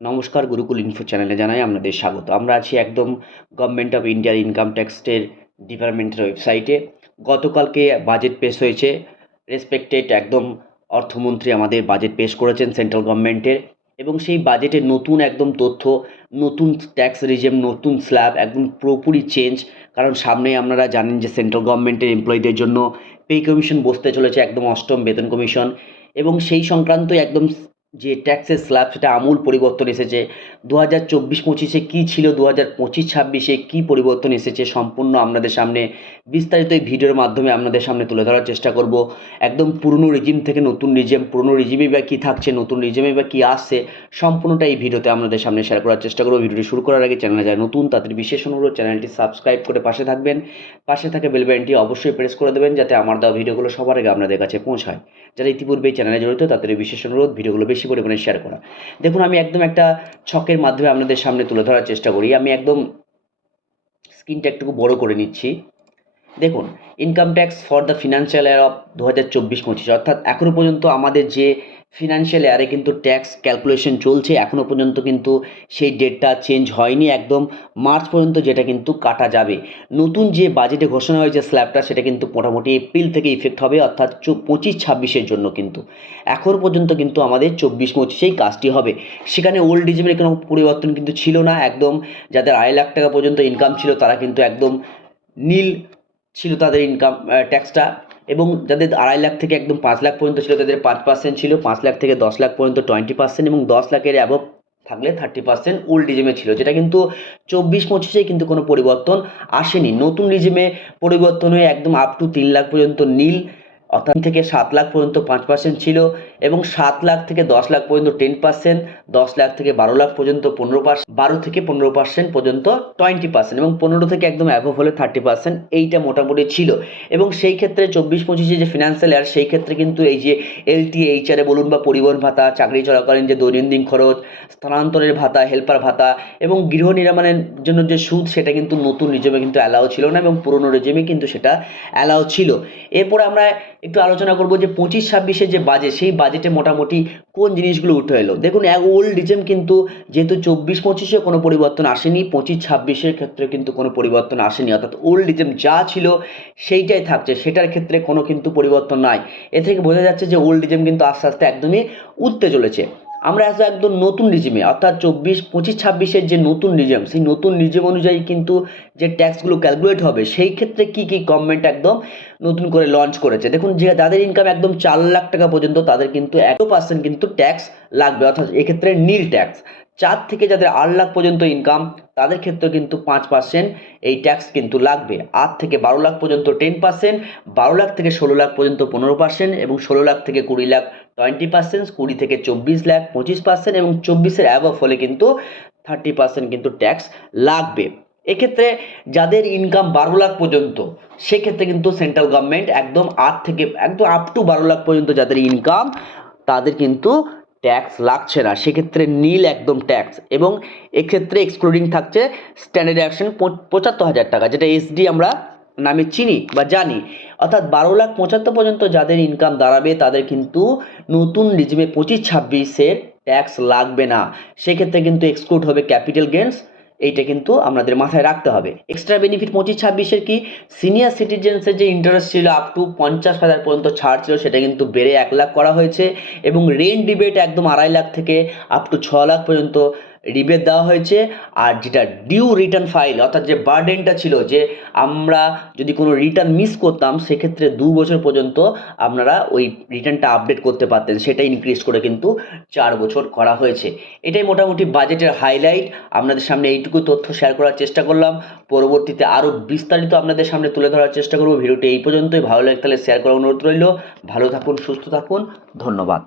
নমস্কার গুরুকুল ইনফো চ্যানেলে জানাই আপনাদের স্বাগত। আমরা আছি একদম গভর্নমেন্ট অফ ইন্ডিয়ার ইনকাম ট্যাক্সের ডিপার্টমেন্টের ওয়েবসাইটে গতকালকে বাজেট পেশ হয়েছে। রেসপেক্টেড একদম অর্থমন্ত্রী আমাদের বাজেট পেশ করেছেন সেন্ট্রাল গভর্নমেন্টের এবং সেই বাজেটে নতুন একদম তথ্য, নতুন ট্যাক্স রিজেম নতুন স্ল্যাব একদম পুরোপুরি চেঞ্জ কারণ সামনে আপনারা জানেন যে সেন্ট্রাল গভর্নমেন্টের এমপ্লয়ীদের জন্য পে কমিশন বসতে চলেছে একদম অষ্টম বেতন কমিশন এবং সেই সংক্রান্তই একদম যে ট্যাক্সের স্ল্যাব সেটা আমূল পরিবর্তন এসেছে। দু হাজার চব্বিশ পঁচিশে কী ছিল? দু হাজার পঁচিশ ছাব্বিশে কী পরিবর্তন এসেছে? সম্পূর্ণ আপনাদের সামনে বিস্তারিত এই ভিডিওর মাধ্যমে আপনাদের সামনে তুলে ধরার চেষ্টা করব। একদম পুরনো রিজিম থেকে নতুন রিজিম পুরনো রিজিমে বা কী থাকছে, নতুন রিজিমে বা কী আসছে, সম্পূর্ণটা এই ভিডিওতে আপনাদের সামনে শেয়ার করার চেষ্টা করব। ভিডিওটি শুরু করার আগে চ্যানেলে যায় নতুন, তাদের বিশেষ অনুরোধ চ্যানেলটি সাবস্ক্রাইব করে পাশে থাকবেন। পাশে থাকে বেল বাটনটি অবশ্যই প্রেস করে দেবেন, যাতে আমার দেওয়া ভিডিওগুলো সবার আগে আপনাদের কাছে পৌঁছায়। যারা ইতিপূর্বে চ্যানেলে জড়িত, তাদের বিশেষ অনুরোধ, ভিডিওগুলো বেশি পরিমাণে শেয়ার করা। দেখুন, আমি একদম একটা ছকের মাধ্যমে আপনাদের সামনে তুলে ধরার চেষ্টা করি। আমি একদম স্ক্রিনটা একটু বড় করে নিচ্ছি। দেখুন income tax for the financial year of দু হাজার চব্বিশ পঁচিশ, অর্থাৎ এখনও পর্যন্ত আমাদের যে ফিনান্সিয়াল ইয়ারে কিন্তু ট্যাক্স ক্যালকুলেশন চলছে এখনও পর্যন্ত কিন্তু সেই ডেটটা চেঞ্জ হয়নি একদম। মার্চ পর্যন্ত যেটা কিন্তু কাটা যাবে। নতুন যে বাজেটে ঘোষণা হয়েছে স্ল্যাবটা সেটা কিন্তু মোটামুটি এপ্রিল থেকে ইফেক্ট হবে, অর্থাৎ পঁচিশ ছাব্বিশের জন্য কিন্তু। এখন পর্যন্ত কিন্তু আমাদের চব্বিশ পঁচিশেই কাজটি হবে। সেখানে ওল্ড রিজিমের কোনো পরিবর্তন কিন্তু ছিল না, একদম। যাদের আড়াই লাখ টাকা পর্যন্ত ইনকাম ছিল, তারা কিন্তু একদম নীল ছিল তাদের ইনকাম ট্যাক্সটা এবং যাদের আড়াই লাখ থেকে একদম পাঁচ লাখ পর্যন্ত ছিল, তাদের পাঁচ পার্সেন্ট ছিল, পাঁচ লাখ থেকে দশ লাখ পর্যন্ত টোয়েন্টি পার্সেন্ট এবং দশ লাখের অ্যাবভ থাকলে থার্টি পার্সেন্ট ওল্ড রিজিমে ছিল, যেটা কিন্তু চব্বিশ পঁচিশে কিন্তু কোনো পরিবর্তন আসেনি। নতুন রিজিমে পরিবর্তন হয়ে একদম আপ টু তিন লাখ পর্যন্ত নীল অর্থাৎ থেকে সাত লাখ পর্যন্ত পাঁচ পার্সেন্ট ছিল এবং সাত লাখ থেকে দশ লাখ পর্যন্ত টেন পার্সেন্ট দশ লাখ থেকে বারো লাখ পর্যন্ত পনেরো পার্সেন্ট বারো থেকে পনেরো পার্সেন্ট পর্যন্ত টোয়েন্টি পার্সেন্ট এবং পনেরো থেকে একদম অ্যাভোভ হলে থার্টি পার্সেন্ট এইটা মোটামুটি ছিল। এবং সেই ক্ষেত্রে চব্বিশ পঁচিশে যে ফিনান্সিয়াল ইয়ার সেই ক্ষেত্রে কিন্তু এই যে এলটি এইচআরে বলুন বা পরিবহন ভাতা, চাকরি চলাকালীন যে দৈনন্দিন খরচ, স্থানান্তরের ভাতা হেল্পার ভাতা এবং গৃহ নির্মাণের জন্য যে সুদ, সেটা কিন্তু নতুন রিজমে কিন্তু অ্যালাও ছিল না এবং পুরনো রিজমে কিন্তু সেটা অ্যালাও ছিল। এরপরে আমরা একটু আলোচনা করব যে পঁচিশ ছাব্বিশে যে বাজেট সেই বাজেটে মোটামুটি কোন জিনিসগুলো উঠে এলো? দেখুন, এক ওল্ড রিজেম কিন্তু যেহেতু চব্বিশ পঁচিশে কোনো পরিবর্তন আসেনি, পঁচিশ ছাব্বিশের ক্ষেত্রে কিন্তু কোনো পরিবর্তন আসেনি। অর্থাৎ ওল্ড রিজেম যা ছিল সেইটাই থাকছে, সেটার ক্ষেত্রে কোনো কিন্তু পরিবর্তন নাই। এ থেকে বোঝা যাচ্ছে যে ওল্ড রিজেম কিন্তু আস্তে আস্তে একদমই উঠতে চলেছে। আমরা আসব একদম নতুন রিজিমে অর্থাৎ চব্বিশ, পঁচিশ, ছাব্বিশের যে নতুন রিজিম সেই নতুন রিজিম অনুযায়ী কিন্তু যে ট্যাক্সগুলো ক্যালকুলেট হবে, সেই ক্ষেত্রে কী কী গভর্নমেন্ট একদম নতুন করে লঞ্চ করেছে? দেখুন, যে যাদের ইনকাম একদম চার লাখ টাকা পর্যন্ত, তাদের কিন্তু একশো পার্সেন্ট কিন্তু ট্যাক্স লাগবে, অর্থাৎ এক্ষেত্রে নীল ট্যাক্স চার থেকে যাদের আট লাখ পর্যন্ত ইনকাম তাদের ক্ষেত্রে কিন্তু পাঁচ পার্সেন্ট এই ট্যাক্স কিন্তু লাগবে। আট থেকে বারো লাখ পর্যন্ত টেন পার্সেন্ট বারো লাখ থেকে ষোলো লাখ পর্যন্ত পনেরো পার্সেন্ট এবং ষোলো লাখ থেকে কুড়ি লাখ টোয়েন্টি পার্সেন্ট কুড়ি থেকে চব্বিশ লাখ পঁচিশ পার্সেন্ট এবং চব্বিশের অ্যাবভ হলে কিন্তু থার্টি পার্সেন্ট কিন্তু ট্যাক্স লাগবে। এক্ষেত্রে যাদের ইনকাম বারো লাখ পর্যন্ত, সেক্ষেত্রে কিন্তু সেন্ট্রাল গভর্নমেন্ট একদম আট থেকে, একদম আপ টু বারো লাখ পর্যন্ত যাদের ইনকাম তাদের কিন্তু ট্যাক্স লাগছে না, সেক্ষেত্রে নীল একদম ট্যাক্স এবং এক্ষেত্রে এক্সক্লুডিং থাকছে স্ট্যান্ডার্ড অ্যাকশন পঁচাত্তর হাজার টাকা, যেটা এসডি আমরা নামে চিনি বা জানি। অর্থাৎ বারো লাখ পঁচাত্তর পর্যন্ত যাদের ইনকাম দাঁড়াবে, তাদের কিন্তু নতুন রিজিমে পঁচিশ ছাব্বিশের ট্যাক্স লাগবে না। সেক্ষেত্রে কিন্তু এক্সক্লুড হবে ক্যাপিটাল গেন্স এইটা কিন্তু আমাদের মাথায় রাখতে হবে। এক্সট্রা বেনিফিট পঁচিশ ছাব্বিশের কি? সিনিয়র সিটিজেন্সের যে ইন্টারেস্ট ছিল আপ টু পঞ্চাশ হাজার পর্যন্ত ছাড় ছিল, সেটা কিন্তু বেড়ে এক লাখ করা হয়েছে এবং রেন্ট ডিবেট একদম আড়াই লাখ থেকে আপ টু ছ লাখ পর্যন্ত রিবেট দেওয়া হয়েছে, আর যেটা ডিউ রিটার্ন ফাইল অর্থাৎ যে বার্ডেনটা ছিল যে আমরা যদি কোনো রিটার্ন মিস করতাম, সেক্ষেত্রে দু বছর পর্যন্ত আপনারা ওই রিটার্নটা আপডেট করতে পারতেন। সেটা ইনক্রিজ করে কিন্তু চার বছর করা হয়েছে। এটাই মোটামুটি বাজেটের হাইলাইট আপনাদের সামনে এইটুকু তথ্য শেয়ার করার চেষ্টা করলাম। পরবর্তীতে আরও বিস্তারিত আপনাদের সামনে তুলে ধরার চেষ্টা করব। ভিডিওটি এই পর্যন্তই। ভালো লাগে তাহলে শেয়ার করার অনুরোধ রইল। ভালো থাকুন, সুস্থ থাকুন। ধন্যবাদ।